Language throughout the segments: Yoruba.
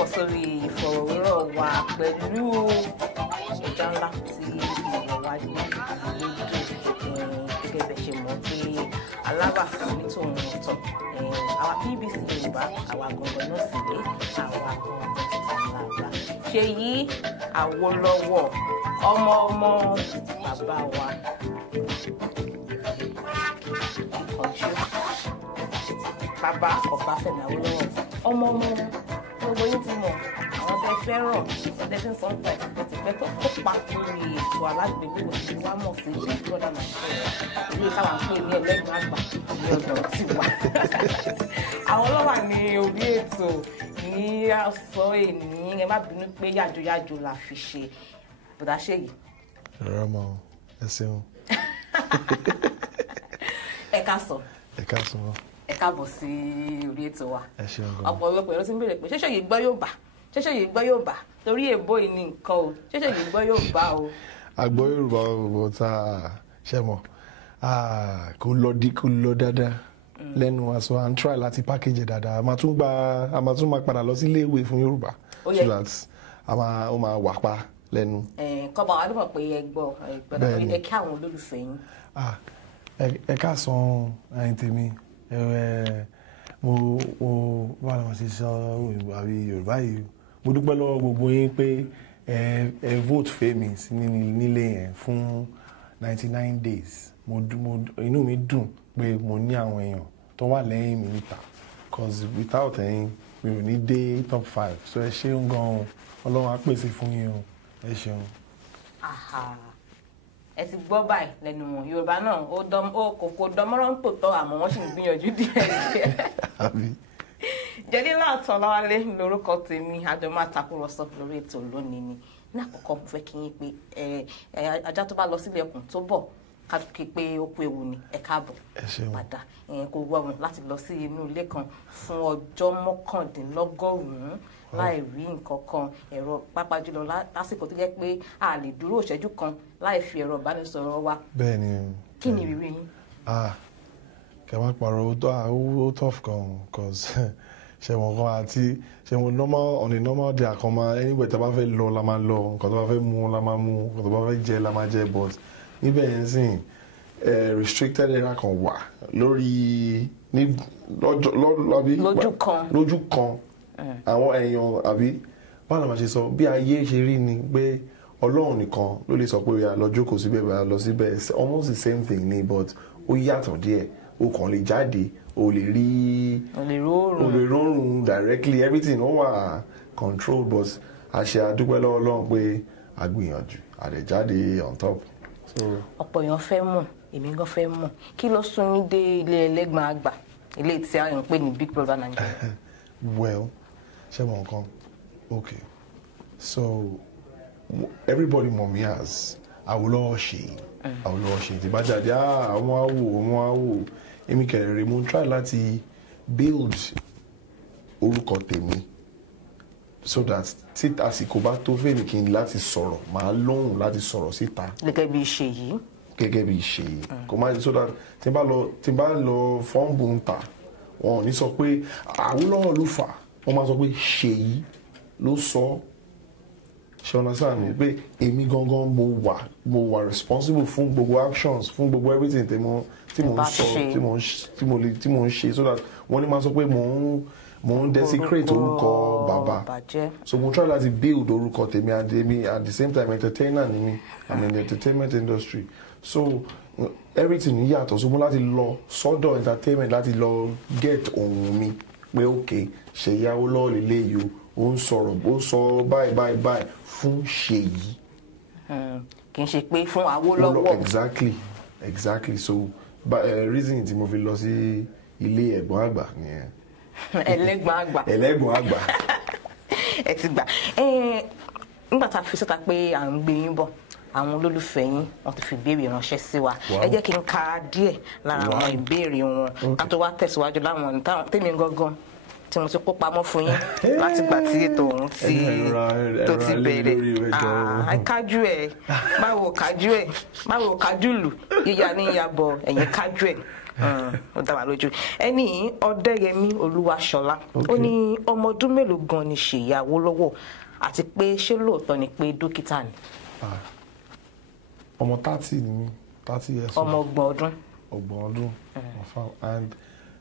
káàbọ̀ sórí ìfọ̀rọ̀wérọ̀ wa pẹ̀lú ẹja ńlá tí ìwọ̀ wa ní lójú gẹ́gẹ́ bẹ̀ ṣe mọ̀ pé alábàfọ̀ onítòun ọ̀tọ̀ àwa BBC Yorùbá àwa gbọ̀ngàn náà sì ré àwa gbọ̀ngàn tuntun làgbà Seyi Awolowo ọmọ bàbá wa ìkànṣe bàbá Ọbáfẹ́mi Awólọ́wọ̀ ọmọ gbogbo yín ti mọ̀ àwọn tẹ́ fẹ́ràn ọdẹfín sọńtà ìpẹtìpẹ tó kópa lórí ètò alágbègbè òsì wa mọ̀ sí Big Brother Naija ilé káwá ń pè ní ẹlẹ́gbọ̀n àgbà ní ọ̀dọ̀ tí wà. àwọn ọlọ́wà ní orí ètò ní àṣọ ènìyàn ẹ má bínú pé yàjòyàjò la fi ṣe bùdá Seyi. ẹ̀rọ mọ ẹ ṣeun. ẹ ká sọ. ẹ ká sọ. ẹ káàbọ̀ sí orí ètò wa. ẹ ṣeun gan. ọ̀pọ̀lọpọ̀ èrò ti ń béèrè pé ṣé Seyi gbọ́ Yorùbá ṣé Seyi gbọ́ Yorùbá torí èbó yìí ní nǹkan o ṣé Seyi gbọ́ Yorùbá o. àgbọ̀ Yorùbá gbogbo tá a ṣe mọ̀ kò lọ dáadáa lẹ́nu aṣọ à ń try láti package dáadáa a máa tún máa padà lọ sí ilé ìwé fún Yorùbá so that ó máa wà pa lẹ́nu. kọ́ba wa dúpọ̀ pé ẹ gbọ́ ẹ kí àwọn olólùfẹ́ yín. ẹ káàsán ẹ̀yin tèmi mo bá lọ́wọ́ sí sọ àbí Yorùbá yìí mo dúpẹ́ lọ́wọ́ gbogbo yín pé ẹ vote fẹ́mi nílé yẹn fún 99 days inú mi dùn pé mo ní àwọn èèyàn tó wà lẹ́yìn mi níta cause without ẹ̀yin mi ò ní dé top 5 so ẹ ṣeun gan-an Ọlọ́run á pèsè fún yín o ẹ ṣeun. ẹ ti gbọ́ báyìí lẹ́nu wọn Yorùbá náà kò dánmọ́rán tó tọ́ àmọ́ wọ́n sì ń gbìyànjú díẹ̀. Jẹ́lílá Ọ̀tọ́láwálé lórúkọ tèmi àjọ máa takùrọ̀sọ lórí ètò lónìí ni ní àkọ́kọ́ mo fẹ́ kí yín pé ajá tó bá lọ sílé ẹkùn tó bọ̀ ká kí pé ó kú ewu ni ẹ káàbọ̀ padà kò rọrùn láti lọ sí inú ilé kan fún ọjọ́ 99 láì rí nǹkan kan ẹ̀rọ pàápàá jùlọ lásìkò tó jẹ́ pé a lè dúró ìṣẹ́jú kan láì fi ẹ̀rọ ìbánisọ̀rọ̀ wa. bẹ́ẹ̀ni kí ni ìrírí yín. kẹ má parọ́ ó tough gan cause ṣẹ̀wọ̀n kan àti ṣẹ̀wọ̀n normal day àkànmá anywhere tí a bá fẹ́ lọ la máa lọ nǹkan tó bá fẹ́ mú la máa mú nǹkan tó bá fẹ́ jẹ la máa jẹ but níbẹ̀ yẹn sìn restricted area kan wà lórí lójú kan àwọn èèyàn àbí báwo la máa ṣe sọ bí ayé ṣe rí ni pé Ọlọ́run nìkan ló lè sọ pé ó yá lọ jókòó síbẹ̀ bá lọ síbẹ̀ almost the same thing ni but ó yàtọ̀ díẹ̀ o kàn lè jáde o lè rí o lè rọrùn directly everything ó wà control but àṣẹ àdúpẹ́ lọ́wọ́ Ọlọ́run pé a gbìyànjú àdẹ̀jáde on top. ọ̀pọ̀ èèyàn fẹ́ mọ̀ èmi gan fẹ́ mọ̀ kí ló sún yín dé ilé ẹlẹ́gbọ̀n àgbà ilé tí a ń pè ní Big Brother Naija. well ṣé mo nǹkan okay so everybody mọ̀ mí as Awolowo Seyi tí bá jáde àwọn àwò èmi kẹrẹ̀rẹ̀ mo ń try láti build orúkọ tèmi so that tí àsìkò bá tó fèmí kí n láti sọ̀rọ̀ máa lóhùn láti sọ̀rọ̀ síta. gẹ́gẹ́ bí Seyi. kò máa so that tí n bá lọ fọ́ǹbù ń ta wọn ò ní sọ pé Awolowo ló fà wọ́n máa sọ pé Seyi ló sọ ṣe ọ̀nà sáà mi pé èmi gangan mo wà responsible fún gbogbo actions fún gbogbo everything tí mo ń sọ tí mo ń ṣe so that wọ́n ní máa sọ pé mo ń desecrate orúkọ bàbá so mo try láti build orúkọ tèmi at the same time entertainer ni mi I'm in the entertainment industry so everything yàtọ̀ so mo láti lọ sọ́dọ̀ entertainment láti lọ get ohun mi pé ok Seyi Awolowo lélẹ́yìí o ó ń sọ̀rọ̀ ó sọ báyìí fún Seyi. kì í ṣe pé fún Awolowo. exactly so reason tí mo fi lọ sí ilé ẹ̀gbọ́n àgbà nìyẹn. ẹlẹ́gbọ̀n àgbà. ẹ ti gbà nígbà tá a fi síta pé à ń gbé yín bọ̀ àwọn olólùfẹ́ yín wọ́n ti fi ìbéèrè ránṣẹ́ sí wa ẹ jẹ́ kí n ka díẹ̀ lára àwọn ìbéèrè wọn ká tó wá tẹ̀síwájú láwọn tèmi gangan tí mo ti kó pamọ́ fún yín láti gbà tí ètò ọ̀hún tó ti bẹ̀rẹ̀ kájú ẹ̀ báwo kájú lù yíya ní ìyàbọ̀ ẹ̀yìn kájú ẹ̀ ó dá wa lójú. Ẹni Ọdẹ́yẹmí Olúwaṣọlá ó ní ọmọ ọdún mélòó gan ni Seyi Awolowo àti pé ṣé lóòótọ́ ni pé dókítà ni. ọmọ 30 ni mí 30 years ọmọ ọgbọ̀n ọdún and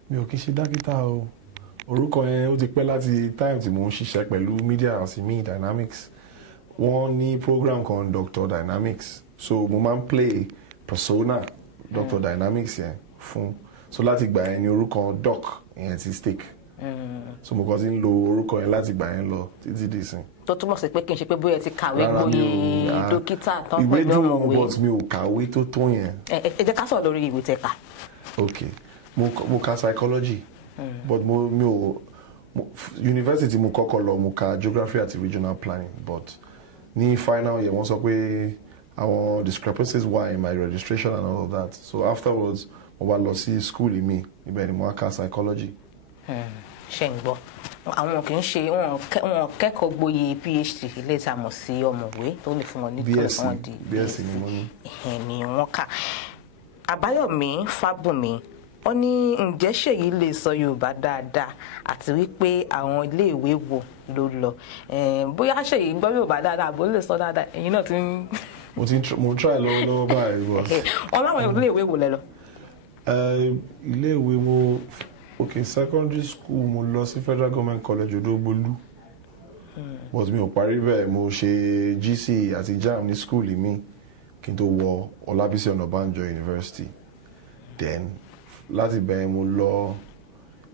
mi ò kí ṣe dókítà o. Orúkọ yẹn ó ti pẹ́ láti time tí mo ń ṣiṣẹ́ pẹ̀lú media àti me dynamics. Wọ́n ní program kan Dr. Dynamics, so mo máa ń play persona Dr. Dynamics yẹn fún, so láti gbà yẹn ni orúkọ doc yẹn ti stick. So mo kàn ti ń lo orúkọ yẹn láti gbà yẹn lọ títí di ìsìn. tó túmọ̀ sí pé kí n ṣe pé bóyá ti kàwé gboyè dókítà tán ìwé pẹ̀lú dùn ọ̀mọ̀wé. but mi ò kàwé tó tó yẹn. ẹ jẹ́ ká sọ̀rọ̀ lórí ìwé tẹ́ kà. ok mo ka psychology but mi ò university mo kọ́kọ́ lọ mo ka geography àti regional planning but ní final year wọ́n sọ pé àwọn discrepancies were in my registration and all of that, so afterwards mo wá lọ sí school mi ibẹ̀ ni mo wá ka psychology. ṣe ń gbọ́ àwọn kì í ṣe wọn kẹ́kọ̀ọ́ gboyè PhD ilé ìtàmọ̀ sí ọ̀mọ̀wé tó lè fún wọn ní BSc wọn di BSc ni mo ní. ni wọ́n kà. Àbáyọ̀mí Fábùnmi ó ní ǹjẹ́ Seyi lè sọ Yorùbá dáadáa àti wípé àwọn iléèwé wo ló lọ, bóyá Seyi gbọ́ Yorùbá dáadáa bó lè sọ dáadáa ẹ̀yin náà ti ń. mo try lọ́wọ́lọ́wọ́ báyìí wọ. ọlọ́run iléèwé wo lẹ lọ. iléèwé mo secondary school mo lọ sí Federal Government College Odogbolu but mi ò parí bẹ́ẹ̀, mo ṣe GC àti JAMB ní school mi kí n tó wọ Ọlábísí Ọ̀nàbànjọ University, then láti bẹ́ẹ̀ mo lọ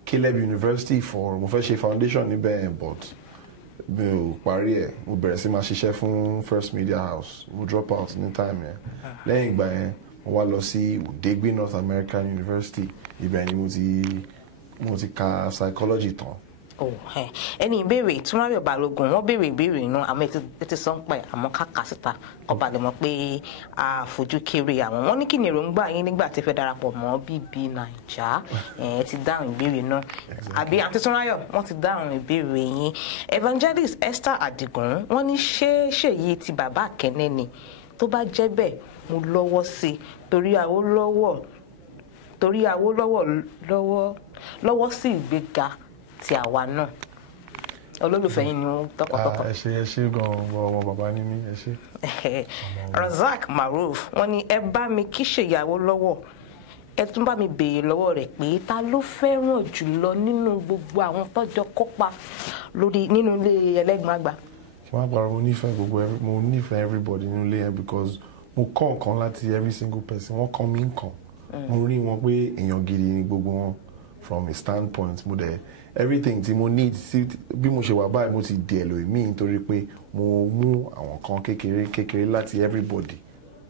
Caleb University mo fẹ́ ṣe foundation níbẹ̀ but mi ò parí ẹ̀, mo bẹ̀rẹ̀ sí máa ṣiṣẹ́ fún First Media House, mo drop out ní time yẹn. Lẹ́yìn ìgbà yẹn mo wá lọ sí Udegbe North American University, ibẹ̀ ni mo ti ka psychology tán. ẹni ìbéèrè Túnráyọ̀ Balógun wọ́n béèrè ìbéèrè náà àmọ́ ètò sọ́npẹ̀ àmọ́ kàkà síta ọba lè mọ̀ pé a fojú kéré àwọn. Wọ́n ní kí ni èròǹgbà yín nígbà tí ẹ fẹ́ darapọ̀ mọ́ BB Naija, ẹ ti dáhùn ìbéèrè náà àbí àti Túnráyọ̀ wọ́n ti dáhùn ìbéèrè yín. Evangelist Esther Adigun wọ́n ní ṣé Seyi ti bàbá Àkẹ́nẹ́ ni, tó bá jẹ́ bẹ́ẹ̀ mo lọ́wọ́ sí i torí Awólọ́wọ̀ lọ́wọ́ sí ìgbéga ti àwa náà. Olólùfẹ́ yín ni wọ́n tọkàntọkàn. ẹ ṣé gan-an ọmọ bàbá ní mí, ẹ ṣé. Razak Maruf wọ́n ní ẹ bá mi kí Seyi Awolowo, ẹ tún bá mi béèrè lọ́wọ́ rẹ̀ pé ta ló fẹ́ràn jùlọ nínú gbogbo àwọn tọ́jọ kópa nínú ilé Ẹlẹ́gbọ̀n-Àgbà. kí wọ́n gbàrọ̀ mo nífẹ̀ẹ́ everybody nínú ilé yẹn because mo kọ́ nǹkan láti every single person, wọ́n kọ́ mi nǹkan, mo rí wọn pé èèyàn gidi ni gbogbo wọn from a standpoint mo dẹ̀ everything tí mo need bí mo ṣe wà báyìí mo ti di ẹlòmíì nítorí pé mo mú àwọn kan kékeré láti everybody,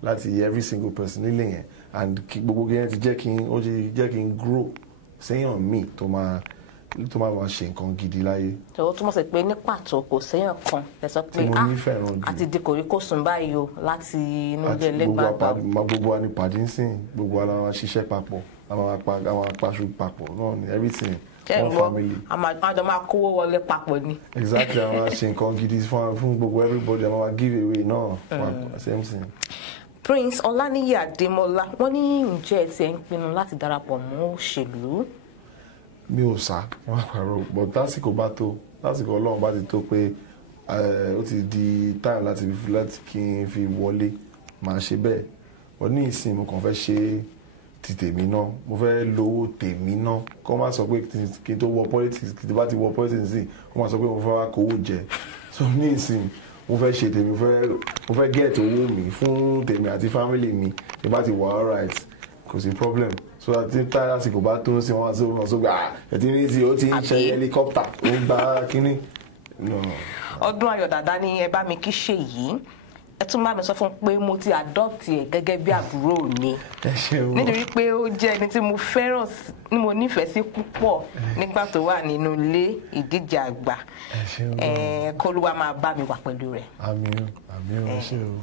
láti every single person nílé yẹn, and gbogbo yẹn ti jẹ́ kí n grow séèyàn míì tó máa ṣe nǹkan gidi láyé. tó túmọ̀ sí pé ní pàtó kò séèyàn kan ẹ sọ pé àti di kòríkòsùn báyìí o láti inú ilé Ẹlẹ́gbọ̀n-Àgbà. gbogbo wa ni pàdé ń sìn, gbogbo wa la máa ṣiṣẹ́ papọ̀, àwọn apáṣu papọ̀ náà ni everything one family. àjọ máa kówó wọlé papọ̀ ni. exactly, àwọn ṣe nǹkan gidi fún gbogbo everybody, àwọn give away náà same thing. Prince Ọláníyì Adémọ́lá wọ́n ní ǹjẹ́ ẹ ti ẹ̀ ń pinnu láti darapọ̀ mọ́ òṣèlú. mi ò sá wọn pàrọ̀ but lásìkò Ọlọ́run bá ti tó pé ó ti di time láti kí n fi wọlé máa ṣe bẹ́ẹ̀, wọ́n ní ìsìn mo kàn fẹ́ ṣe ti tèmi náà, mo fẹ́ lówó tèmi náà, kó má sọ pé kí n tó wọ politics, kí n bá ti wọ politics sí kó má sọ pé mo fẹ́ wá kówó jẹ, so ní ìsìn mo fẹ́ ṣe tèmi, mo fẹ́ get owó mi fún tèmi àti family mi, tí bá ti wà alright kò sí problem, so àti táyà àsìkò bá tó ń sin wọn àti sọ pé ẹtí ní tí ó ti ń ṣe helicopter ó ń gba kínní. Ọdún Ayọ̀ Dàda ní ẹ bá mi kí Seyi, ẹ tún bá mi sọ fún pé mo ti adopt ẹ gẹ́gẹ́ bí àbúrò mi nítorí pé ó jẹ́ ẹni tí mo fẹ́ràn ní mo nífẹ̀ẹ́ sí púpọ̀ nígbà tó wà nínú ilé ìdíje àgbà, k'Olúwa máa bá mi wà pẹ̀lú rẹ̀. àmín ẹ ṣé o.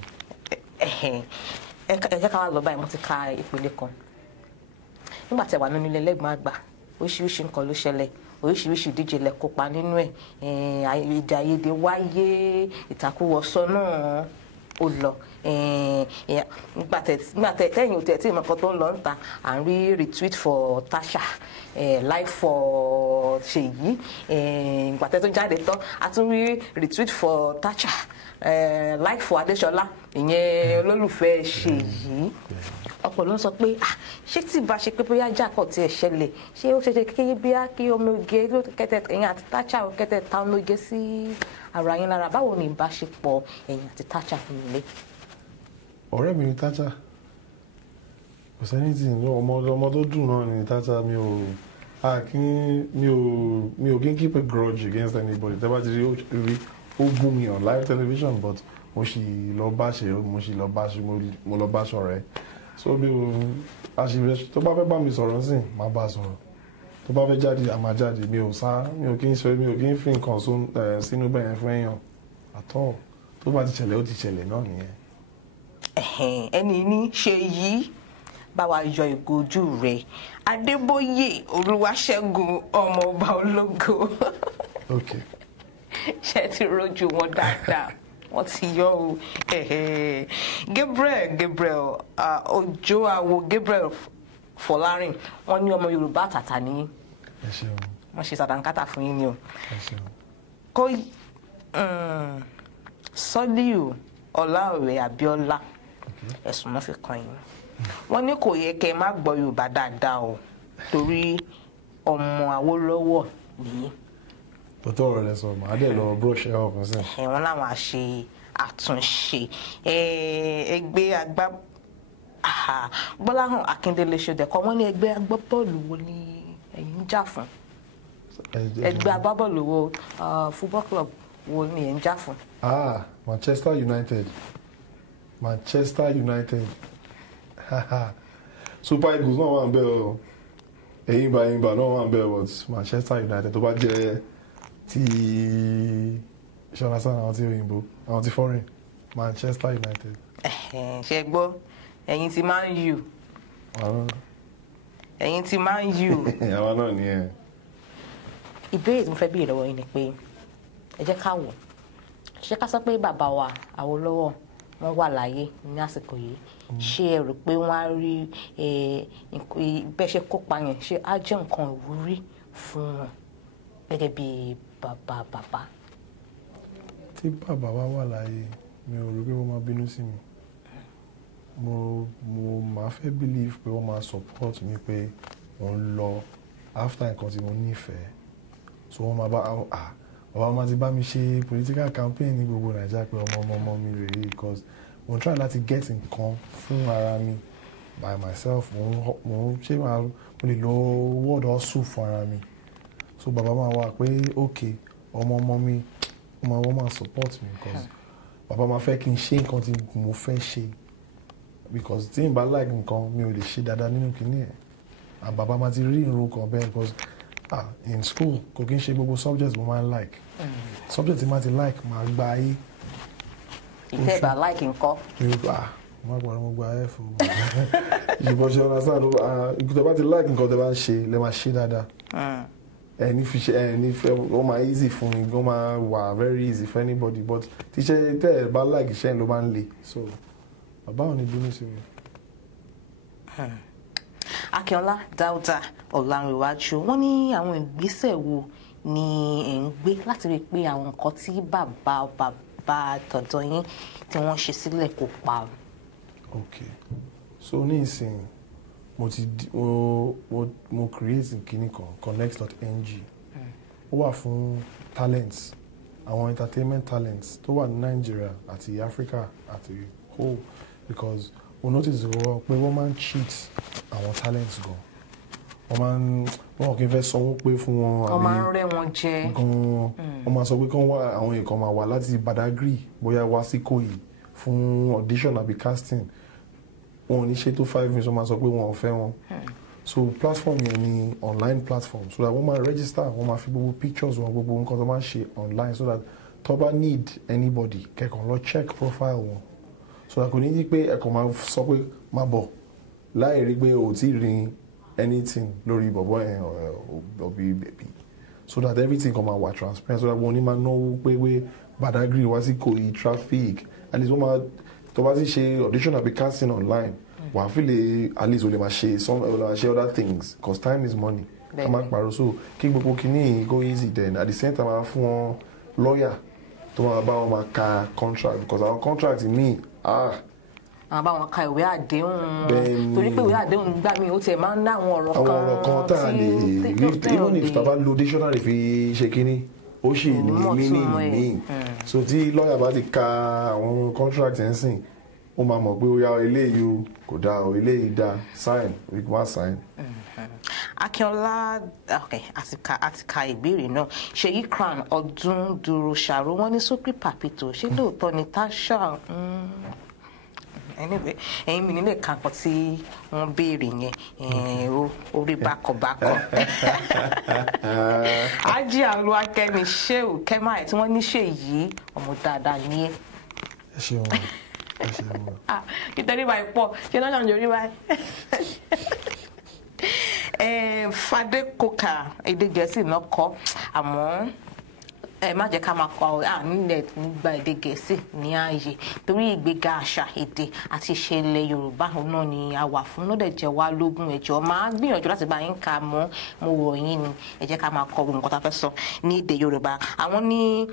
ẹ jẹ́ ká wá lọ báyìí, mo ti ka ìpele kan. Nígbà tí ẹ wà nínú ilé Ẹlẹ́gbọ̀n-Àgbà oríṣiríṣi nǹkan ló ṣẹlẹ̀, oríṣiríṣi ìdíje lẹ kópa nínú ẹ̀, èdè àìyedè wáyé, ìtàkùrọ̀sọ náà ó lọ gbàtẹ tẹ̀yìn òtẹ tí ìmọ̀kan tó ń lọ ń ta à ń rí retweet for Tasha like for Seyi gbàtẹ tó jáde tán a tún rí retweet for Tasha like for Adéṣọlá ìyẹn olólùfẹ́ Seyi ọ̀pọ̀ ló ń sọ pé ṣé tí ìbá ṣe pé bóyá jákọ̀ tí ẹ̀ ṣẹlẹ̀ ṣé ó ṣeṣe kékeré bíá kí ọmọ oge kẹtẹ ẹ̀yìn àti Tasha kẹtẹ ta ọmọ oge sí ara yín lára báwo ni ìbáṣepọ̀ ẹ̀yìn àti Tasha fún mi lé. ọ̀rẹ́ mi ni Tasha kò sẹ́ni tí ọmọ tó dùn náà ni Tasha mi ò kí n keep a grudge against anybody tẹ́ bá ti rí ó gún mi on live television but mo lọ bá ṣọ̀rẹ́ so bí o àṣìbẹ̀ tó bá fẹ́ bá mi sọ̀rọ̀ sí máa bá sọ̀rọ̀ tó bá fẹ́ jáde a máa jáde mi ò kí ń fi nǹkan sínú bẹ́ẹ̀ fún èèyàn àtọ́ tó bá ti ṣẹlẹ̀ ó ti ṣẹlẹ̀ náà nìyẹn. ẹni ní Ṣèyí bá wa yọ ìgò ojú rẹ̀ Adébóyè Olúwaṣẹ́gun ọmọọba ológo ṣe ti rojú wọn dáadáa wọ́n ti yọ o Gabriel Ojo Awo Gabriel Fọlárin wọ́n ní ọmọ Yorùbá àtàtà ní wọ́n ṣe sàdánkátà fún yín ni o kó Sọ́líù Ọláọ̀rẹ́ Abíọ́lá ẹ̀sùn náà fi kàn yín wọ́n ní kò yẹ kẹ́ ẹ má gbọ́ Yorùbá dáadáa o torí ọmọ Awólọ́wọ̀ nìyí. tòótọ́ ọ̀rọ̀ rẹ sọ màá dẹ̀ lọ brush ẹ̀ ọ̀kan sí. wọ́n láwọn á ṣe àtúnṣe ẹgbẹ́ agbá Gbọ́láhàn Akíndélé ṣòdẹ̀kọ́ wọ́n ní ẹgbẹ́ agbábọ́ọ̀lù wo ni ẹ̀yin ń jà fún ẹgbẹ́ agbábọ́ọ̀lù wo football club wo ni ẹ̀ ń jà fún. Manchester United Super Eagles náà wà ń bẹ̀ ọ́ Ẹ̀yìnbá náà wà ń bẹ̀ ọ́ Manchester United tó bá jẹ́ ti ṣọlásán àwọn tí òyìnbó àwọn tí foreign Manchester United. ṣe gbọ́ ẹ̀yin ti Man U ẹ̀yin ti Man U. àwa náà ni ẹ. ìbéèrè tí mo fẹ́ béèrè lọ́wọ́ yín ni pé ẹ jẹ́ ká wò ṣé ká sọ pé bàbá wa Awólọ́wọ̀ wọ́n wà láyé ní àsìkò yìí ṣé ẹ rò pé wọ́n á rí bẹ́ẹ̀ ṣe kópa yẹn ṣé á jẹ́ nǹkan ìwúrí fún wọn gẹ́gẹ́ bí bàbá. tí bàbá wa wà láyé mi ò rò pé wọ́n máa bínú sí mi mo máa fẹ́ believe pé wọ́n máa support mi pé wọ́n lọ after nǹkan tí mo nífẹ̀ẹ́ so wọ́n máa bàbá máa ti bá mi ṣe political campaign ní gbogbo Naija pé ọmọ mi rèé because mo try láti get nǹkan fún ara mi by myself mo lè lo word hustle fún ara mi so bàbá máa wà pé okay ọmọ mi wọ́n máa support me because bàbá máa fẹ́ kí n ṣe nǹkan tí mo fẹ́ ṣe because tí n bá like nǹkan mi ò lè ṣe dáadáa nínú kinní ẹ̀ and bàbá máa ti rí irun kan bẹ́ẹ̀ because in school kò kí n ṣe gbogbo subjects mo máa ń like subject tí máa ti like máa gba ayé. ìfẹ́ ìbá like nǹkan. mo gba ayé fún mi ìbọn ṣe ọ̀nà sáà ìgbà bá ti like nǹkan tó bá ń ṣe lè máa ṣe dáadáa ẹni fi ṣe ẹni fẹ́ ó máa easy fún mi ó máa wà very easy for anybody but tíṣẹ́ tẹ́ ẹ bá like iṣẹ́ ló máa ń le so bàbá ò ní bínú sí mi. Akínọlá Dáúdà Ọ̀làǹrẹ̀wájú wọ́n ní àwọn ìgbésẹ̀ wo ni ẹ̀ ń gbé láti rí i pé àwọn nǹkan tí bàbá tọ̀dọ̀ yín tí wọ́n ṣe sílẹ̀ kò pa. ok so ní ìsìn mo create kinní kan connect.ng ó wà fún talents àwọn entertainment talents tó wà ní Nigeria àti Africa àti whole because we notice pé wọ́n máa ń cheat àwọn talents gan wọ́n kì í fẹ́ sanwó pé fún wọn wọ́n máa ń rẹ́ wọn jẹ gan wọ́n máa sọ pé kán wá àwọn èèkàn máa wà láti Badagry bóyá wá sí Ìkòyí fún audition àbí casting wọn ò ní ṣe tó 5 minutes wọ́n máa sọ pé wọn ò fẹ́ wọn so platform yẹn ni online platform so that wọ́n máa register wọ́n máa fi gbogbo pictures wọn gbogbo nǹkan tó máa ń ṣe online so that tó bá need anybody kẹ́kọ̀ọ́ lọ check profile wọn so that kò ní di pé ẹ̀kọ́ máa sọ pé má bọ̀ láì rí pé o ti rí anything lórí bọ̀bọ̀ ẹ̀ ọ̀bí bèbí so that everything kan máa wà transparent so that wọn ní máa náwó pé Badagry wá sí Ìkòyí traffic at least wọ́n máa tó bá ti ṣe audition àbí casting online wàá fi lè at least o lè máa ṣe other things because time is money ká má parọ́ so kí gbogbo kìíní go easy then at the same time máa fún wọn lawyer tó máa bá wọn máa ka contract because our contract mi àwọn bá wọn ka ìwé àdéhùn torí pé ìwé àdéhùn gbà mí ó tiẹ̀ máa ń ná àwọn ọ̀rọ̀ kan tá a lè even if tá a bá lo dictionary fi ṣe kínní ó sì ní meaning ní so tí lawyer bá ti ka àwọn contract ẹ̀ ń sìn ó máa mọ̀ pé ó yá eléyìí kò dáa o eléyìí dáa sign we can sign. Akínọlá àti ka ìbéèrè náà Ṣèyí Crown ọdún dúró ṣàrò wọn ní sókè pàpìtò ṣé lóòótọ́ ni Tasha ẹ̀yin mi nílé kan kan tí wọ́n béèrè yẹn orí bákọ̀bákọ̀ Ájí àlọ́ akẹ́mi Ṣéù Kẹ́máì tí wọ́n ní Ṣèyí ọmọ dáadáa ní ẹ́. ẹ ṣeun ẹ ṣeun. nítorí báyìí pọ̀ ṣé lọ́jà ń yorí báyìí. Fadé Coker èdè Gẹ̀ẹ́sì náà kọ́ àmọ́ má jẹ́ ká máa kọ́ nílẹ̀ nígbà èdè Gẹ̀ẹ́sì ní ààyè torí ìgbéga àṣà èdè àti ìṣe ilẹ̀ Yorùbá náà ni a wà fún lọ́dẹ̀ jẹ́ wá lógún ẹ̀jọ̀ máa gbìyànjú láti bá yín ka mọ́ mo rọ̀ yín ni ẹ jẹ́ ká máa kọ́ ohun nǹkan tá a fẹ́ sọ ní èdè Yorùbá àwọn ní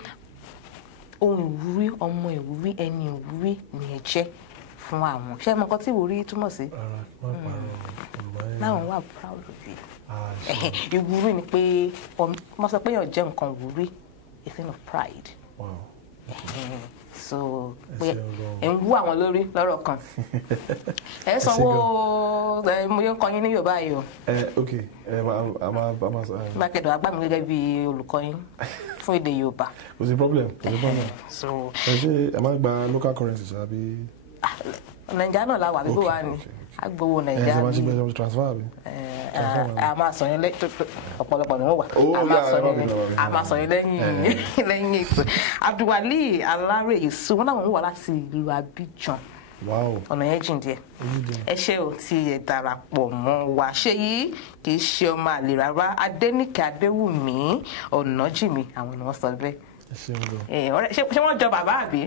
ohun ìwúrí ọmọ ìwúrí ẹni ìwúrí ni ẹ jẹ́ fún àwọn ṣé mo nǹkan tí ìwúrí túmọ̀ sí. láwọn wà proud of you. ìwúrí ni pé mo sọ pé yàn jẹ́ nǹkan ìwúrí a thing of pride. Wow. So pé ẹ ń wú àwọn lórí lọ́rọ̀ kan ẹ sanwó mo yẹ ń kọ́ yín ní Yorùbá yìí o. Ok a máa sọ. mákẹ́dọ̀ àgbà mi gẹ́gẹ́ bí olùkọ́ yín fún èdè Yorùbá. kò sí problem kò sí problem. So ẹ ṣe ẹ máa gba local currency ṣáàbí. Nàìjíríà náà la wà bíbí wa ni agbowó Nàìjíríà ẹ ṣe máa ṣe bẹ́ẹ̀ transfer àbí. a máa sọ yín ọ̀pọ̀lọpọ̀ ni wọ́n wà a máa sọ yín lẹ́yìn ètò Abdulwali Alárèyèsú wọn náà wà láti ìlú Abidjan ọ̀nà yẹn jìn díẹ̀ ẹ ṣé ò tí ẹ darapọ̀ mọ́ wa Ṣèyí kì í ṣe ọmọ àlè rárá Adéníkẹ́ Adéwùmí Ọ̀nàjìmí àwọn ni wọ́n sọ bẹ́ẹ̀ ṣé wọ́n jọ bàbá àbí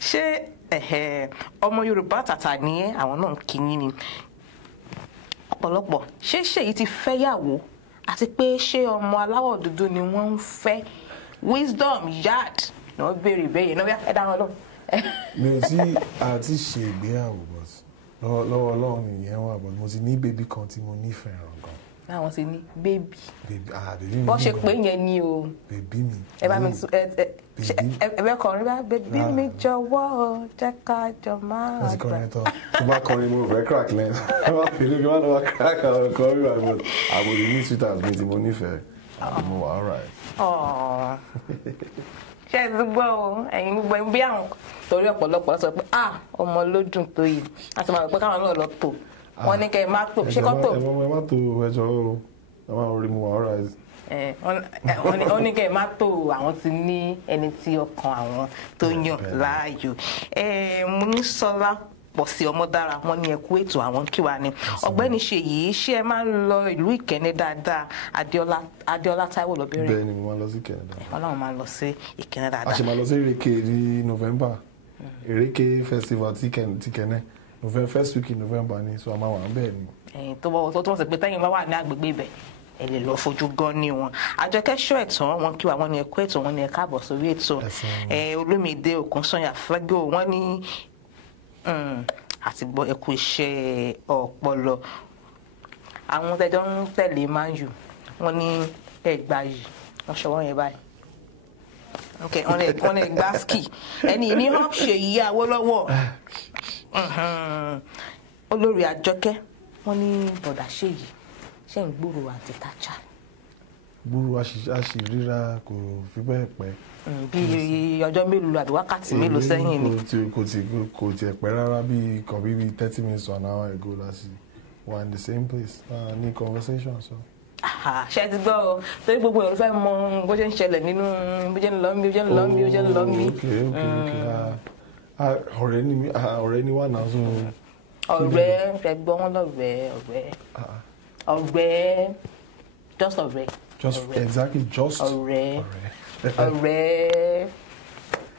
ṣé ọmọ Yorùbá tàtà ní àwọn náà kìíní ni ọ̀pọ̀lọpọ̀ ṣé Ṣèyí ti fẹ́yàwó àti pé ṣé ọmọ aláwọ̀ dúdú ni wọ́n ń fẹ́ Wisdom Yard ni wọ́n béèrè bẹ́yẹn náà ẹ dáhùn lọ. mi ò tí àti ṣe ìgbéyàwó but lọ́wọ́ Ọlọ́run ìyẹn wà but mo ti ní bébí kan tí mo nífẹ̀ẹ́ gan. láwọn ti ní bébì bébí bọ́ ṣe pé yẹn ni o bébí mi ẹ bá mi ẹ bẹ kọrin bá bébí mi jọ̀wọ́ jẹ́ ká jọ máa gbà. wọ́n ti kọrin tán tó bá kọrin mo fẹ́ crack lẹ́nu ẹ má fi lóbi wọn lọ́wọ́ crack àwọn kan rí àgbọn àbòdì ní sweetheart mi tí mo nífẹ̀ẹ́ mo wà alright. ṣé ẹ ti gbọ́ o ẹ̀yin gbogbo ẹ̀ ń bí àwọn torí ọ̀pọ̀lọpọ̀ sọ pé ọmọ ló dùn tó yìí láti máa rò pé káwọn náà lọ tò wọ́n ní kẹ́ ẹ má tò ṣé kọ́ tò. ẹ má tó ẹjọ́ o ẹ má rí mo wà alright. wọ́n ní kẹ́ ẹ má tò àwọn ti ní ẹni tí ọkàn àwọn tó yàn láàyò. mo ní Sọlá pọ̀ sí ọmọ dára wọn ní ẹkú ètò àwọn kí wàá ní ọ̀gbẹ́ni Ṣèyí ṣé ẹ máa ń lọ ìlú Ìkẹ́nnẹ́ dáadáa Adéọlá Táíwò lọ bẹ̀rẹ̀. bẹ́ẹ̀ ni mo máa lọ sí Ìkẹ́nnẹ́ dáadáa. Ọlọ́run máa ń lọ sí Ìkẹ́nnẹ́ dáadáa. a ṣe máa lọ sí Ìrèké ní November Ìrèké festival ti Ìkẹ́nnẹ́ November first week in November ni so a máa wà bẹ́ẹ̀ ni. tó wọ́n sì pé tẹ́yìn bá wà ní agbègbè ibẹ̀ ẹ lè lọ fojú gan ni wọn. Àjọkẹ́ Ṣóẹ̀tàn wọn kí wa wọn ní ẹkú ètò wọn ní ẹ káàbọ̀ sórí ètò. Olúmídé Òkúnsànyà Flego wọn ní àti gbọ́ ẹkú iṣẹ́ ọpọlọ. àwọn tẹjọ ń tẹ̀lé Man U wọn ní ẹgbà yìí wọn ṣọwọ́ yẹn báyìí wọ́n lè gbá ski ẹni ní hop Ṣèyí Awólọ́wọ̀ olórí Àjọkẹ́ wọ́n ní bọ̀dà Ṣèyí ṣe ń gbòòrò àti Táchà. gbòòrò àṣìríra kò fi bẹ́ẹ̀ pẹ́. bí ọjọ́ mélòó àti wákàtí mélòó sẹ́yìn ni. kò tiẹ̀ pẹ́ rárá bí kan bí 30 minutes to an hour ago láti wà in the same place ní conversation so. ṣe ti gbọ́ ọ torí gbogbo èèyàn fẹ́ mọ bó ṣe ń ṣẹlẹ̀ nínú bó ṣe ń lọ mí bó ṣe ń lọ mí bó ṣe ń lọ mí. ọ̀rẹ́ ni wà náà so. ọ̀rẹ́ fẹ́ gbọ́ wọn lọ́rẹ́ ọ̀rẹ́ just ọ̀rẹ́. Exactly just ọ̀rẹ́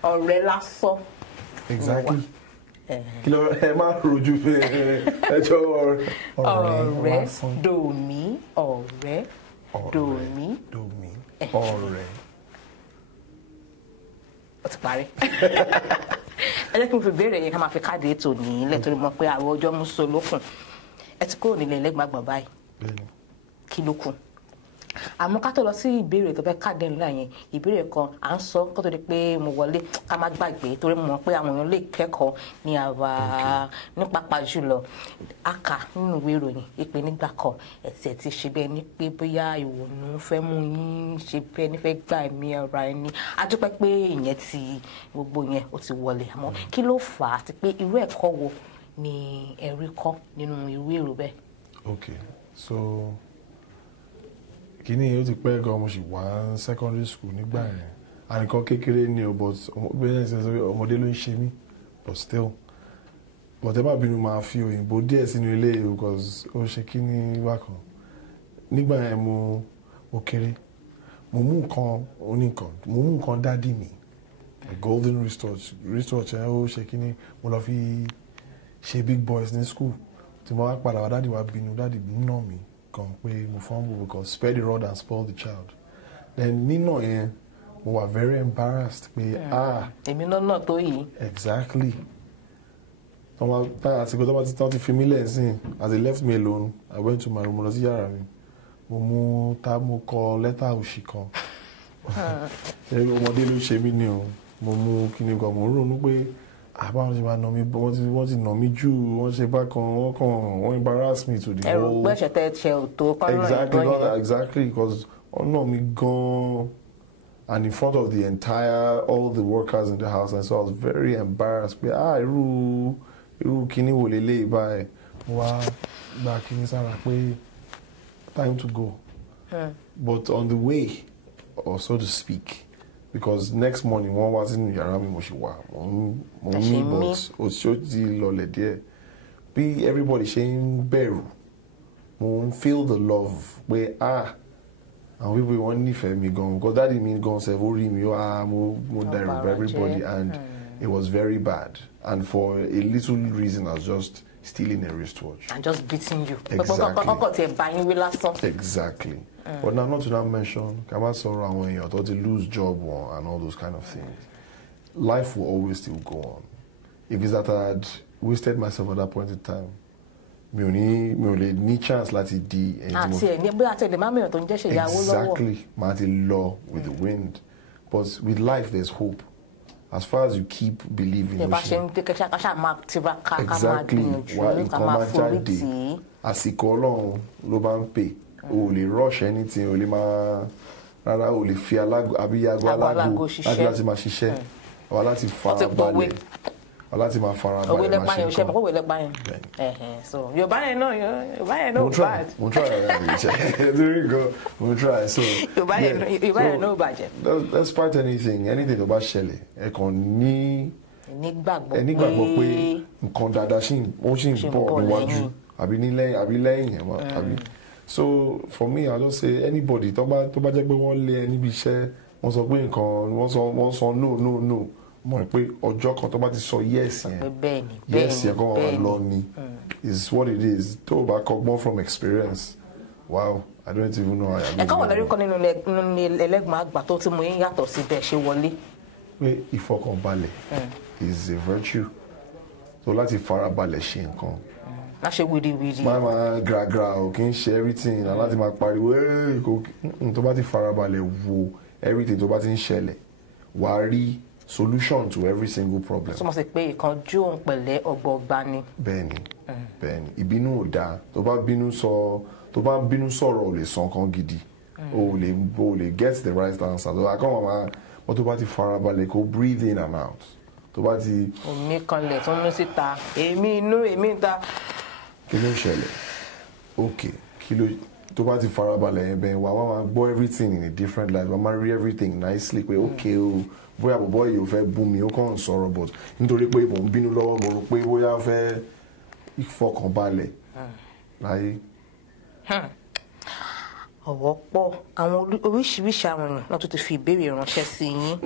ọ̀rẹ́ lásán. Exactly. Kí ló ẹ máa rojú ẹjọ́ ọ̀rẹ́ dòmí ọ̀rẹ́ dòmí ọ̀rẹ́. Ó ti parí. Ẹ jẹ́ kí n fi béèrè yẹn ká máa fi káàdì ètò nílẹ̀ torí mọ̀ pé àwọn ọjọ́ mú so lókun. Ẹ ti kúrò nílẹ̀ ẹlẹ́gbàgbọ̀n báyìí. Kí ló kù? Àmọ́ ká tó lọ sí ìbéèrè tó fẹ́ káàdì ńlá yẹn, ìbéèrè kan à ń sọ kó tó di pé mo wọlé ká má gbàgbé torí mo mọ̀ pé àwọn èèyàn lè kẹ́kọ̀ọ́ ní àwa ní pàápàá jùlọ. A kà nínú ìwé ìròyìn ìpè nígbà kan ẹ̀sẹ̀ ti ṣe bẹ́ẹ̀ ni pé bóyá ìwònú fẹ́ mú yín ṣe bẹ́ẹ̀ ni fẹ́ gbà ẹ̀mí ara ẹni. A dúpẹ́ pé ìyẹn ti gbogbo yẹn ó ti wọlé àmọ́ kí ló fà á àti pé irú ẹ̀kọ́ wo ni ẹ rí kọ́ nínú ìwé ìrò bẹ́ẹ̀? Okay, so kíní ó ti pẹ́ gan mo sì wá secondary school nígbà yẹn ànìkan kékeré ni o but bẹ́ẹ̀ ṣe sọ ọmọdé ló ń ṣe mí but still but ẹ má bínú máa fi òyìnbó díẹ̀ sínú ilé because ó ṣe kíní bákan nígbà yẹn mo kéré mo mú nǹkan oníkan mo mú nǹkan dádì mi golden wristwatch ẹ ó ṣe kíní mo lọ fi ṣe big boys ní school tí mo wá padà wá dádì wá bínú dádì nà mí kan pé mo fumble because spare the rod and spoil the child. Then nínà yẹn mo wà very embarrassed pé èmi náà tó yìí. Exactly. Àsìkò tó ti fi mí lẹ́sìn as they left me alone I went to my room mo lọ sí yàrá mi mo kọ lẹ́tà òṣì kan ọmọdé ló ṣe mí ni o mo mú kíni gan mo ronú pé àbáwọn ti máa nà mí wọ́n ti nà mí jù wọ́n ṣe bákan wọ́n embarrass me to the whole. ẹrù gbẹ́sẹ̀ tẹ́ ṣe òtó kọ́nà ìgbọ́n yẹn. Exactly because wọ́n nà mí gan and in front of the entire all the workers in the house and so I was very embarrassed pé irú kíní wò lélẹ̀ báyìí mo wá gba kíní sára pé time to go but on the way or so to speak. Because next morning wọ́n wá sínú yàrá mi mo ṣe wà mo ní but ó ti lọlẹ̀ díẹ̀ bí everybody ṣe ń bẹ̀rù mo ń feel the love pé àwọn people wọ́n nífẹ̀ẹ́ mi gan because daddy mi gan sef ó rí mi mo dẹrù everybody and it was very bad and for a little reason I was just stealing a wristwatch. And just beating you. Exactly. Exactly. But now not to not mention, Kama Soro and when you're to lose job and all those kind of things. Life will always still go on. If it's that I had wasted myself at that point in time, mi ò lè ní chance láti di exactly máa ti lọ with the wind. But with life there's hope. As far as you keep believing. Exactly. Wà nǹkan máa jáde. Àsìkò Ọlọ́run ló bá ń pè. O lè rush anything. O lè máa rárá o lè fi abiyago alágo láti máa ṣiṣẹ́. Wà láti fara balẹ̀. Wà láti máa fara balẹ̀. Òwe lẹ́gbàá yẹn ṣe mọ̀ kó òwe lẹ́gbàá yẹn. So Yorùbá yẹn náà bad. Mo try mo try so. Yorùbá yẹn náà bàjẹ́. Despite anything tó bá ṣẹlẹ̀ ẹ kàn ní nígbàgbọ́ pé nǹkan dáadáa ṣì ń bọ̀ níwájú àbí lẹ́yìn àbí. So for me I just say anybody tó bá jẹ́ pé wọ́n lé ẹ níbi iṣẹ́ wọ́n sọ pé nǹkan wọ́n sọ no mọ̀ pé ọjọ́ kan tó bá ti sọ yes yẹn kọ́ wọn lọ ni is what it is tó o bá kọ́gbọ́n from experience wow I don't even know how I do. Ẹ̀ka wọ̀ lórí kan nínú ẹlẹ́gbọ̀n àgbà tó ti mú yín yàtọ̀ sí bẹ́ẹ̀ ṣe wọlé. Pé ìfọkànbalẹ̀ is a virtue so láti farabalẹ̀ ṣe nǹkan. Má ṣe wíri. Máa gragra o kì í ṣe everything na láti máa pariwo tó bá ti farabalẹ̀ wo everything tó bá ti ń ṣẹlẹ̀ wàá rí solution to every single problem. So mo sì pé ìkánjú òun pẹ̀lẹ́ ọgbọọgba ni. Bẹ́ẹ̀ni ìbínú ò dáa tó bá bínú sọ̀rọ̀ ò lè sọ nǹkan gidi o lè get the right answer tó akọ́ wọn wọ́n tó bá ti farabalẹ̀ kó breathe in and out tó bá ti. Omi kanlẹ̀ tó ń mú síta èmi inú èmi ta. Kí ló ń ṣẹlẹ̀? Okay tó bá ti farabalẹ̀ yẹn bẹ́ẹ̀ wà wá máa gbọ́ everything in a different light wà máa rí everything nicely pé okay o bóyá bọ̀bọ̀ yìí ò fẹ́ bú mi ó kàn ń sọ̀rọ̀ but nítorí pé mò ń bínú lọ́wọ́ mo rò pé bóyá ó fẹ́ ìfọkànbalẹ̀ láyé. ọ̀wọ́ pọ̀ àwọn oríṣiríṣi àwọn èèyàn náà tó ti fi ìbéèrè ránṣẹ́ sí yín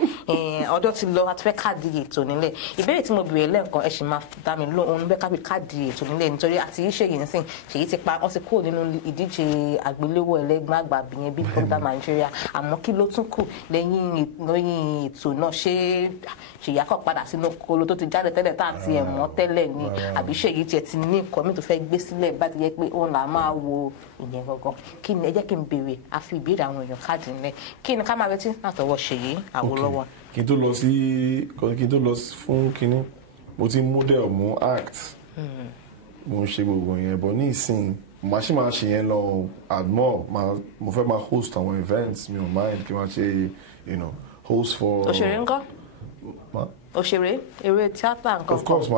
ọjọ́ ti lọ àti fẹ́ káàdì ètò nílẹ̀ ìbéèrè tí mo béèrè lẹ́ẹ̀kan ẹ sì máa dá mi lóhùn òun bẹ́ẹ̀ káàdì ètò nílẹ̀ nítorí àti Ṣèyí ń sìn Ṣèyí ti pa wọ́n ti kúrò nínú ìdíje àgbéléwò ẹlẹ́gbẹ́ àgbà bìyẹn Big Brother Nigeria àmọ́ kí ló tún kù lẹ́yìn ètò náà ṣé Ṣèyí akọ̀ padà sínú kolo tó ti jáde tẹ́lẹ̀ tá àti ẹ̀mọ́ tẹ́lẹ̀ ni àbí Ṣèyí tiẹ̀ ti ní nǹkan mi tó fẹ́ gbé sílẹ̀ bá ti yẹ pé òun là máa wo ìyẹn gangan kí ni ẹ jẹ́ kí n béèrè àfi ìbéèrè àwọn èèyàn káàdì ńlẹ̀ kí ni ká máa retí látọwọ́ Ṣèyí Awólọ́wọ̀. kí n tó lọ fún kinní mo ti model mo act mo ń ṣe gbogbo yẹn bọ̀ ní ìsìn màá ṣì máa ṣe yẹn lọ admore mo fẹ́ máa host àwọn events mi ò mind kí n máa ṣe host for. òṣèré ńkọ́ òṣèré eré tíátà nǹkan. of course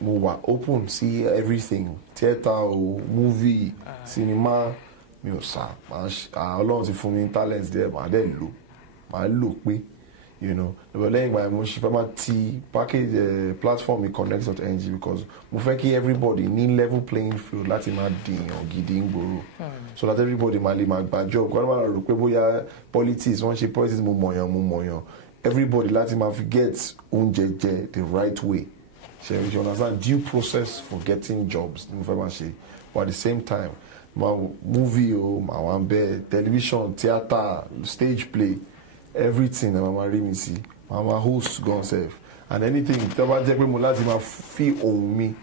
mo wà open sí everything theatre o movie cinema mi ò sá Ọlọ́run ti fún mi talent there màá lò pé lọ́wọ́ lẹ́yìn ìgbà mo ṣe fẹ́ máa ti package platform mi connect.ng because mo fẹ́ kí everybody ní level playing field láti máa dìyàn gidi ń gbòòrò so that everybody máa lè máa gba job kí wọ́n máa rò pé bóyá politics wọ́n ṣe politics mo mọ̀yàn everybody láti máa fi get oúnjẹ jẹ the right way ṣe you understand due process for getting jobs ni mo fẹ́ máa ṣe but at the same time movie o àwọn abẹ television theatre stage play everything na mama rí mi sí mama host gan sef and anything tó bá jẹ́ pé mo láti máa fi ohùn mi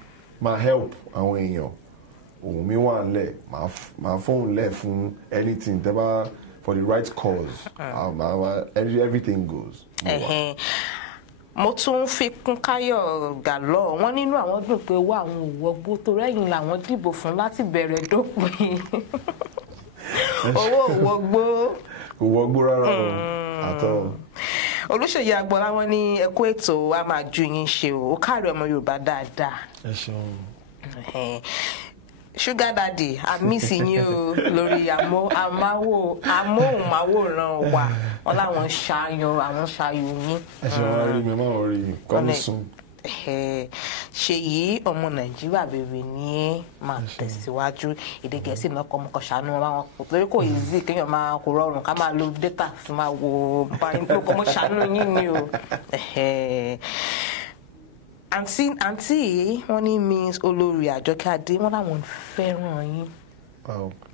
máa help àwọn èèyàn ohùn mi wà nílẹ̀ máa fóun lẹ̀ fún anything tó bá for the right cause everything goes. mo tún fi kún Káyọ̀ Gàlọ́ wọn nínú àwọn dùn pé owó àwọn òwògbó tó rẹ́yìn làwọn dìbò fún láti bẹ̀rẹ̀ dópin owó òwògbó. òwògbó rárá o àtọ. Olúṣèyí Agboola wọn ní ẹkú ètò a máa ju yín ṣe o ó káàrí ọmọ Yorùbá dáadáa. ẹ ṣeun. Sugar Daddy I miss yín o lórí amóhùnmáwòrán wa wọn láwọn àwọn ṣayọ yín. ẹ ṣe wọn rí mi máa wọ rí kọ́ni sùn. Ṣèyí ọmọ Nàìjíríà bèrè ní máa tẹ̀síwájú èdè Gẹ̀ẹ́sì náà kọ́ ọmọkàn ṣàánú wọn kò torí kò easy kéèyàn máa kó rọrùn ká máa lo data fi máa wo báyìí tó kọ́ mọ́ ṣàánú yín ni o. àǹtí wọn ní Miss Olórí Àjọkẹ́ Adé wọn làwọn fẹ́ràn yín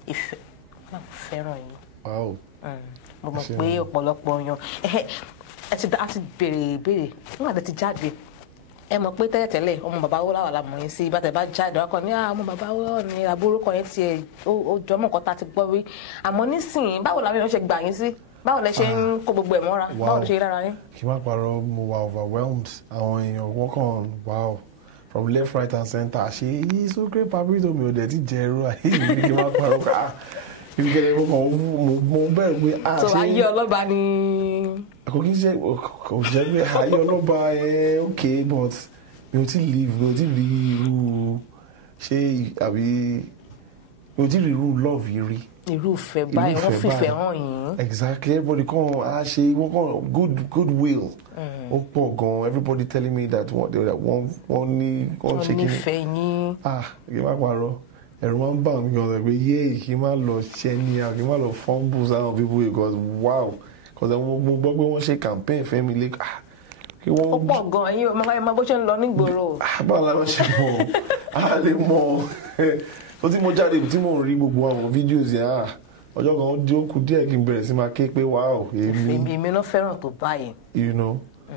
ìfẹ́ wọn làwọn fẹ́ràn yín mo mọ̀ pé ọ̀pọ̀lọpọ̀ yan ẹ ti béèrè ìbéèrè nígbà tó ti jáde ẹ mọ̀ pé tẹ́lẹ̀tẹ́lẹ̀ ọmọ bàbá wọ́n láwà lámọ̀ yín sí bàtẹ̀ bá jáde wọ́n kọ́ ní ọmọ bàbá wọ́n ní àbúrúkọ yẹn tiẹ̀ ó jọmọ́ nǹkan tá a ti gbọ́ rí àmọ́ nísìnyí báwo làwọn èèyàn ṣe gbà yín sí báwo lẹ ṣe ń kó gbogbo ẹ̀ mọ́ra báwo lẹ ṣe lára yín. kí n má parọ́ mo wà overwhelmed àwọn èèyàn wọ́n kàn wow from left right and center ṣe yí sókè pàbíyìí mi ò dẹ̀ ti jẹ ẹrú ayé mi kí n má parọ́ ká ìgbẹ́lẹ̀ mo bẹ̀rù pé so ayé ọlọ́ba ni. kò kí n ṣe kò jẹ́ pé ayé ọlọ́ba ẹ ok but mi ò tí rí irú ṣé àbí mi ò tí rí irú love yìí rí. irú ìfẹ́ báyìí wọ́n fìfẹ́ hàn yín. exactly everybody kan a ṣe wọ́n kan good will ó pọ̀ gan everybody telling me that wọ́n ní wọ́n ṣe kí ni. wọ́n nífẹ̀ẹ́ yín. kí n má parọ́ ẹ̀rù máa ń bà mí gan-an pé yéè kí n má lọ ṣẹ́ ní kí n má lọ fumble sáwọn people because wow because mo gbọ́ pé wọ́n ṣe campaign Fẹ́mi Lẹ́kàn ó pọ̀ gan-an ẹ̀yin ọmọ bó ṣe ń lọ nígboro. báwo la ṣe mọ̀ a lè mọ̀ ó tí mo jáde tí mo rí gbogbo àwọn fídíòs yẹn ọjọ́ kan ó kù díẹ̀ kí n bẹ̀rẹ̀ sí máa ké pé wow èmi náà fẹ́ràn tó báyìí.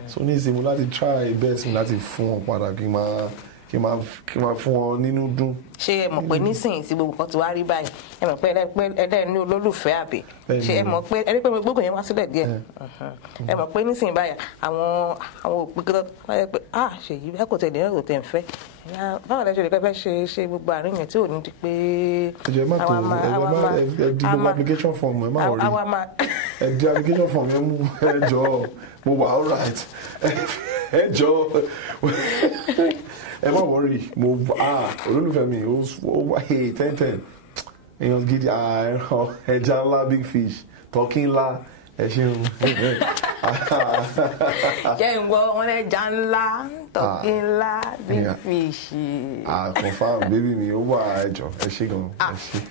so ní ìsinmi láti try best mi láti fún wọn padà kí n máa fún wọn nínú dùn. ṣé ẹ mọ̀ pé nísìnyí tí gbogbo kan ti wá rí báyìí ẹ mọ̀ pé ẹ̀dẹ́ ní olólùfẹ́ àbí ṣé ẹ mọ̀ pé ẹni pé gbogbo yẹn wá sílẹ̀ díẹ̀ ẹ mọ̀ pé nísìnyí báyìí àwọn òpin kí wọ́n pé Ṣèyí ẹ kò tẹ̀lé ẹ kò tẹ̀ ń fẹ́ báwo lẹ ṣe lè fẹ́ ṣe gbogbo àárín yẹn tí ò ní di pé. ẹjọ ẹ má tó ẹ di gbogbo application form ẹ má wọrí ẹ di application form ẹ mú ẹjọ mo wà all right ẹjọ ẹ má wọrí mo olólùfẹ́ mi ó wá 10 èèyàn gidi ẹja ńlá big fish tọ́kí ńlá ẹ ṣeun. jẹ́ ìwọ wọn lẹ́jà ńlá tọ́kí ńlá big fish. Confirm baby mi ó wà ẹjọ́ ẹ ṣé gan.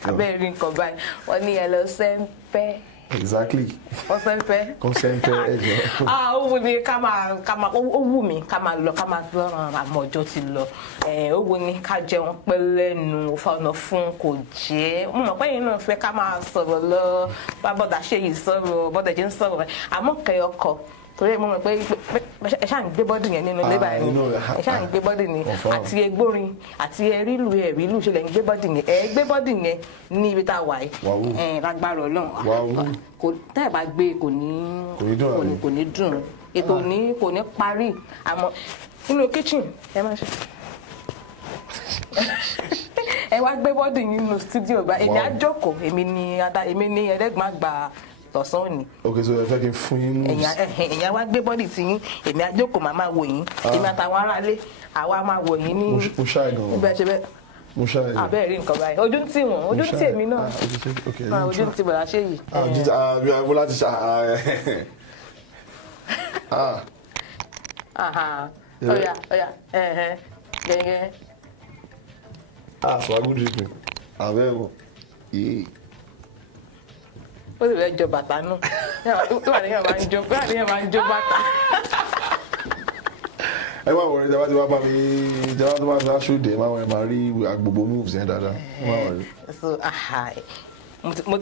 Abẹ́rẹ́ nǹkan báyìí wọ́n ní ẹ lọ sẹ́ńpẹ́. Exactly. Ọ̀sẹ̀ńpẹ́. Ọ̀sẹ̀ńpẹ́ ẹjọ́. Ó wù mí ó wù mí ká máa lọ àmọ́ ọjọ́ ti lọ. Ó wù mí ká jẹun pẹ́ lẹ́nu fọ̀nà fún kò jẹ́. Mo mọ̀ pé yín náà fẹ́ ká máa sọ̀rọ̀ lọ bá bọ́dà ṣe yìí sọ̀rọ̀ bọ́dà jẹ́ ń sọ̀rọ̀ àmọ́ kẹyọkọ̀ torí mo mọ̀ pé ẹ ṣáà ń gbé bọ́dì yẹn nínú ilé báyìí ẹ ṣáà ń gbé bọ́dì ni àti egbórin àti ẹrílù ṣẹlẹ̀ ń gbé bọ́dì yẹn gbé bọ́dì yẹn ní ibi tá a wà yìí lágbára Ọlọ́run tẹ́ ẹ̀ bá gbé kò ní dùn ètò kò ní parí àmọ́ nínú kitchen ẹ má ṣe ẹ wá gbé bọ́dì yín nínú studio bá èmi á jókòó èmi ni ẹlẹ́gbọ̀n àgbà tọ̀sán òní. Ok, so ẹ fẹ́ kí n fún yín ní. ẹ̀yà wá gbé bọ́dì tí yín èmi á jókòó màá máa wò yín èmi àtàwọn aráalé àwa máa wò yín ní. mo ṣáà gan. níbẹ̀ ṣe bẹ́ẹ̀. mo ṣáà gan. àbẹ́ẹ̀ rí nǹkan báyìí ojú ń tì wọ́n ojú ń tì èmi náà ojú ń tì bọ̀dá ṣe yìí. mo láti ṣá. ọ̀yà gẹ́gẹ́. Swagoo dripping àbẹ́ẹ̀ wọ̀ yéé. Ó sì fẹ́ jọ bàtà náà wà níyàn máa ń jó bàtà. Ẹ máa wọ̀rẹ́ ìjọba tí wọ́n bá mi ìjọba tó bá fi aṣọ́dẹ̀ máa rí gbogbo moves yẹn dáadáa. So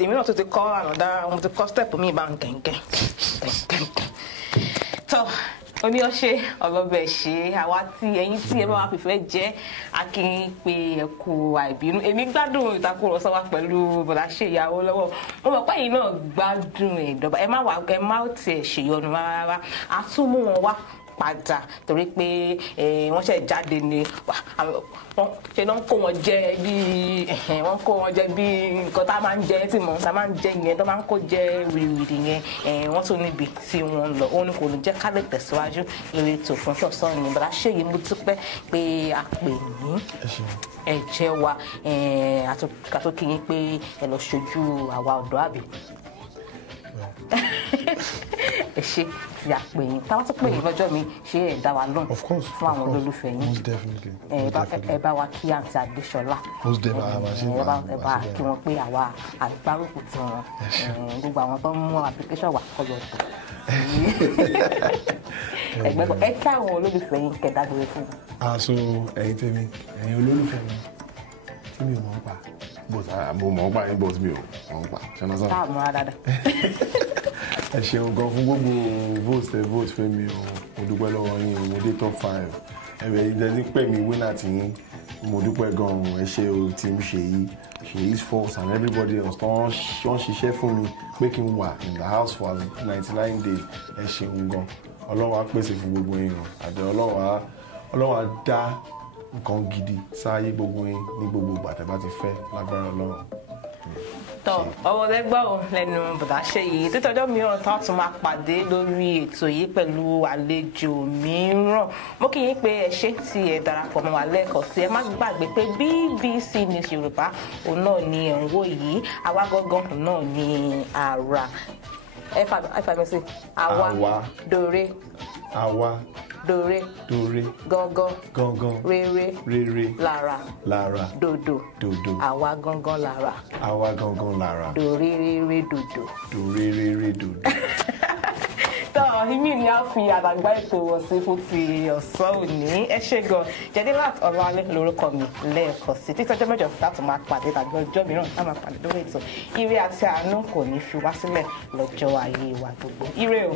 èmi náà tó ti kọ́ ànàdá mo ti kọ́ step mi bá ń kẹ̀kẹ́ tọ́ oníyanṣe ọlọ́bẹ̀ ṣe àwa tí ẹ̀yin tí ẹ bá wà fìfẹ́ jẹ́ akínyìn pé ẹ kú àìbínú èmi gbádùn ìtakùrọ̀sọ wa pẹ̀lú bọ̀dá Seyi Awolowo mo mọ̀ pé ẹ̀yin náà gbádùn ìdọ̀bà ẹ má tiẹ̀ ṣèyọnu rárá a tún mú wọn wá padà torí pé wọ́n ṣe jáde ni ṣe náà kó wọn jẹ bí nǹkan tá a máa ń jẹ tí mò ń ta máa ń jẹ yẹn tó máa ń kó jẹ wìrìwìrì yẹn wọ́n tún níbi tí wọ́n ń lọ òun ni kò ní jẹ́ ká lè tẹ̀síwájú lórí ètò fún ṣọ̀sán ni bọ̀dá Seyi mo dúpẹ́ pé a pè ní ẹ̀jẹ̀ wa àtúnkì yín pé ẹ lọ ṣojú àwa ọ̀dọ́ àbí ẹ ṣe ti àpè yín táwọn tó pè yín lọ́jọ́ mi ṣe ẹ̀ dá wa lóhùn fún àwọn olólùfẹ́ yín ẹ bá wa kí àǹtí Adéṣọlá ẹ bá kí wọn pé àwa àgbárùkù tí wọn gbogbo àwọn tó ń mú application wà kọ́ lọ tó ẹgbẹ́gbọ́ ẹ kí àwọn olólùfẹ́ yín kẹ̀dá gbére fún mi. Àṣọ ẹ̀yin tèmi ẹ̀yin olólùfẹ́ mi tí mi ò mọ̀ ń pa mo mọ̀ ń pa yín but mi ò mọ̀ ń pa ṣẹ́nà sáà. táà múra dáadáa. Ẹ ṣeun gan fún gbogbo vote fún mi o mo dúpẹ́ lọ́wọ́ yín mo dé top 5 ẹ̀rẹ̀ ìdẹ́ni pè mí winner tí yín mo dúpẹ́ gan ẹ ṣe o team Seyi's force and everybody else tó ń ṣiṣẹ́ fún mi pé kí n wà in the house for 99 days ẹ ṣeun gan Ọlọ́run á pèsè fún gbogbo yín àti Ọlọ́run á dá nǹkan gidi sáyé gbogbo yín ní gbogbo ìgbà tẹ́ bá ti fẹ́ lágbára Ọlọ́run. Tọ́ ọwọ́ lẹ́gbọ́n ò lẹ́nu bọ̀dá Seyi títọ́jọ́ mìíràn tó tún máa pàdé lórí ètò yìí pẹ̀lú àlejò mìíràn mo kí yín pé ẹ ṣé tí ẹ darapọ̀ mọ́ wa lẹ́ẹ̀kan sí ẹ má gbàgbé pé BBC News Yorùbá òun náà ni ẹ̀ ń wò yìí àwa gangan náà ni àrà ẹ fà mí sí àwa dòre àwa dòre gangan rere lára dòdò àwa gangan lára dòre rere dòdò. Tọ́ ìmí ni a fi àdàgbà ètò wọ̀ sí fún ti ọ̀sán òní ẹ ṣé gan Jedilat Ọláwálé lórúkọ mi lẹ́ẹ̀kan sí títọ́jọ́ mẹ́jọ láti máa pàdé tàbí ọjọ́ mìíràn láti máa pàdé lórí ètò ire àti àánú kò ní fi wá sílẹ̀ lọ́jọ́ ayé wa gbogbo ire o.